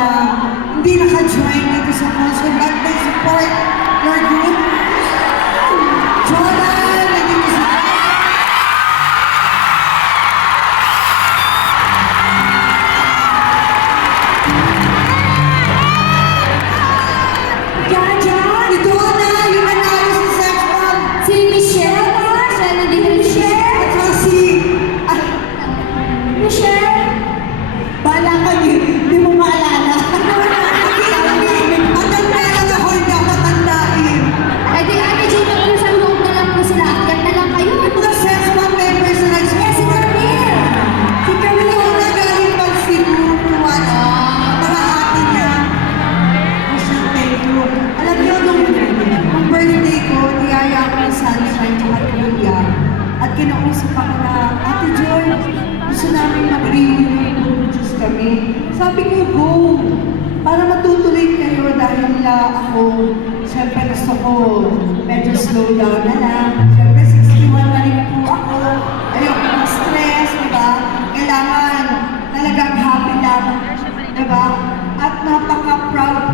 na hindi naka-join dito sa concert, but they support your group. Jordan, naging isa. Jan, ito na yung nanalo sa sex bomb. Si Michelle ba? Siya na din Michelle? At saka si... Michelle? Bala ka di mo maalala. Matanda lang ako, hindi ako matandain. Ay di, Ate Jane, kung sa loob na lang po sila, akyat na lang kayo. Yung mga sex bomb members na Yes, si Camille! si Camille yung nagaling pag sinunuwan. Mga ate niya. Michelle, thank you. Alam niyo, nung birthday ko, niyaya ko ng Sunshine at Kuya. At kinausap ako na, Ate Joy, gusto namin mag-reunion just kami. Sabi ko, go! Para matutuloy kayo dahil ako, siyempre gusto ko medyo slow down na lang. Siyempre 61 na rin po ako. Ayoko ng stress, diba? Kailangan talagang happy lang, diba? At napaka-proud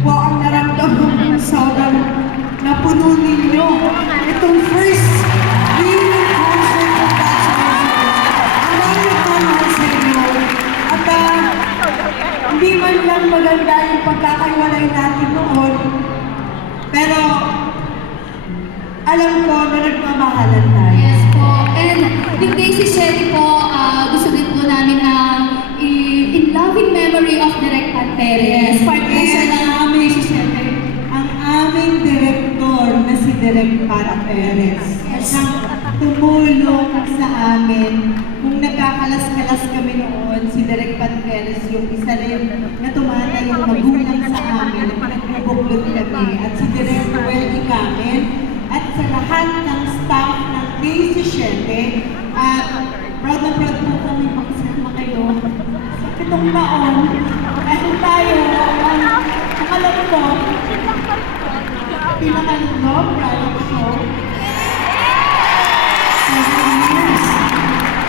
po ang naramdaman ko sobrang napuno ninyo. Itong first reunion concert ng Bachelor. Maraming pamahal sa inyo. At hindi man lang maganda yung pagkakaiwalay natin noon. Pero alam ko na nagmamahalan tayo. Yes po. And yung Daisy Shelly po, gusto din po namin na in loving memory of Direk Pat Perez. Part po siya ng aming, ang aming direktor na si Direk Pat Perez. Yes. Ang tumulong sa amin. Kung nagkakalas-kalas kami noon, si Direk Pat Perez yung isa na yung natumana yung magulang sa amin, nagbubuklod kami. At si Direk Noel Ikamen, at sa lahat ng staff ng Daisy Siete, at proud na proud po kami makasama kayo sa 7 taon. Dahil tayo, ang alam ko, pinakaluto, proud show. 7 years.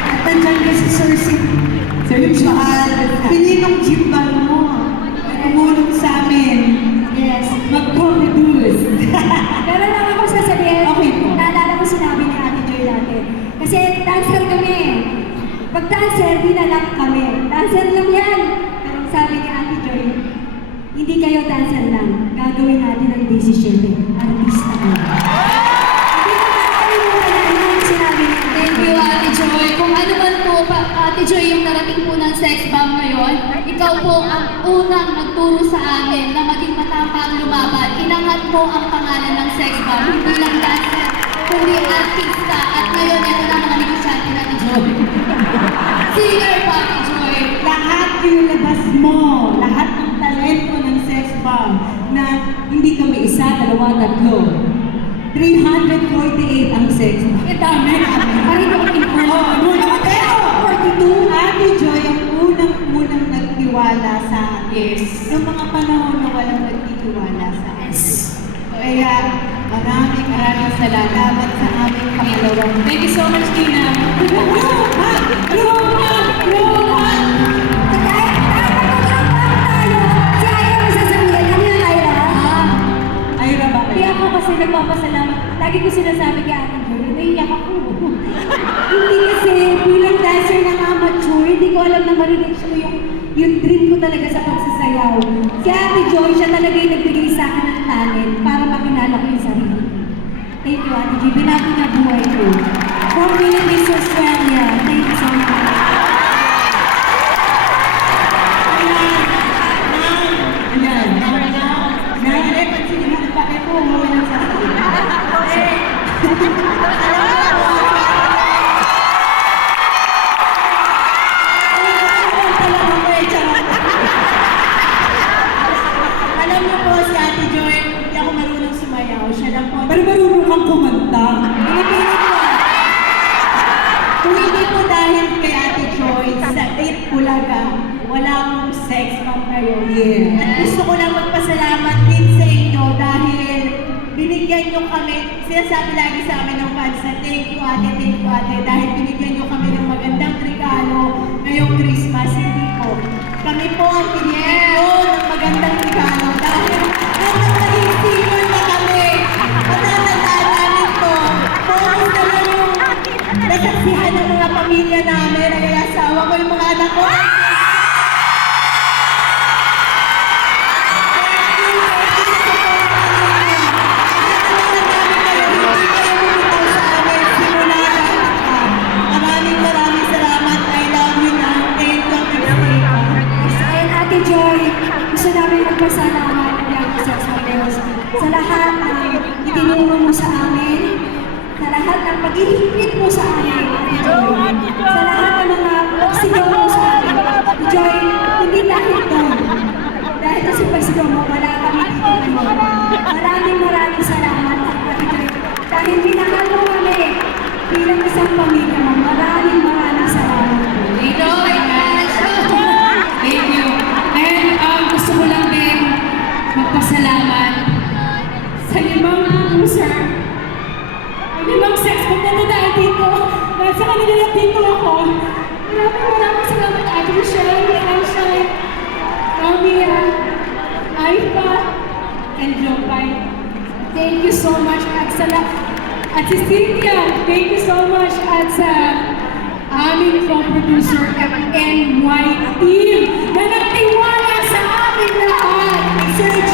At nandiyan kasi Sir Mahal, pininong jimbal mo. Umulong sa amin. Yes. Mag-comedus. Pero lang ako sasabihin, Okay po. naalala ko sinabi ni Ate Joy dati. Kasi dancer kami. Pag dancer, di na lang kami. Dancer lang yan. Pero sabi ni Ate Joy, hindi kayo dancer lang. Gagawin natin ang decision. Artista kayo. Hindi ko makakalimutan na yung sinabi niya. Thank you, Ate Joy. Kung ano man po, Ate Joy, yung narating po ng sex bomb ngayon, ikaw po ang unang nagturo sa amin na maging matapang lumaban. Inangat mo ang pangalan ng sex bomb, hindi lang dancer, kundi artista. At ngayon, ito na mga negosyante na Ate Joy. Singer po, Ate Joy. Lahat yung labas mo, lahat ng talento ng sex bomb na hindi kami isa, dalawa, tatlo. 348 ang sex bomb. Dami. Parang ako informed. Pero, 42, Ate Joy ang unang nagtiwala sa atin. Yung mga panahon na walang nagtitiwala sa atin. Kaya, maraming salamat sa aming pangalawang. Thank you so much, Tina. Ayra ba Hindi kayo? ako kasi nagpapasalamat. Lagi ko sinasabi kay Ate Joy, naiiyak ako. Hindi kasi bilang dancer ng amateur, hindi ko alam na marinig ko yung dream ko talaga sa pagsasayaw. Si Ate Joy, siya talaga yung nagbigay sa akin ng talent para makilala ko yung sarili. Thank you, Ate Joy. Binago na buhay ko. From Philippines, Australia. Thank you so much. Alam niyo po si Ate Joy, hindi ako marunong sumayaw. Siya lang po. Pero marunong kang kumanta. Pinipilit ko. Kung hindi po dahil kay Ate Joy, sa 8 Bulaga, wala akong sex bomb ngayon. Yeah. At gusto ko lang magpasalamat din sa inyo dahil binigyan niyo kami, sinasabi lagi sa amin ng fans na thank you ate, dahil binigyan niyo kami ng magandang regalo ngayong Christmas. Hindi po. Kami po ang binigyan ng mga pamilya namin, ay asawa ko, yung mga anak ko. Maraming salamat. I love you na. Thank you. And Ate Joy, gusto namin magpasalamat ng Sex Modelos sa lahat ng itinuro mo sa amin, sa lahat ng pag-ihigpit mo sa amin, Ate Joy, sa lahat ng mga pagsigaw mo sa amin. Ate Joy, hindi dahil doon. Dahil kasi pagsigaw mo, wala kami dito ngayon. Maraming salamat, Ate Joy. Dahil minahal mo kami bilang isang pamilya mo. Maraming salamat. Thank you so much. Thank you. And gusto ko lang din magpasalamat sa limang user, limang sex bomb na nadaan dito. Dahil sa kanila lang dito ako. Maraming salamat, Ate Michelle, Sunshine, Mia, Aifa, and Jopay. Thank you so much at si Cynthia, thank you so much at sa aming co-producer at NY team na nagtiwala sa aming lahat. Sir G,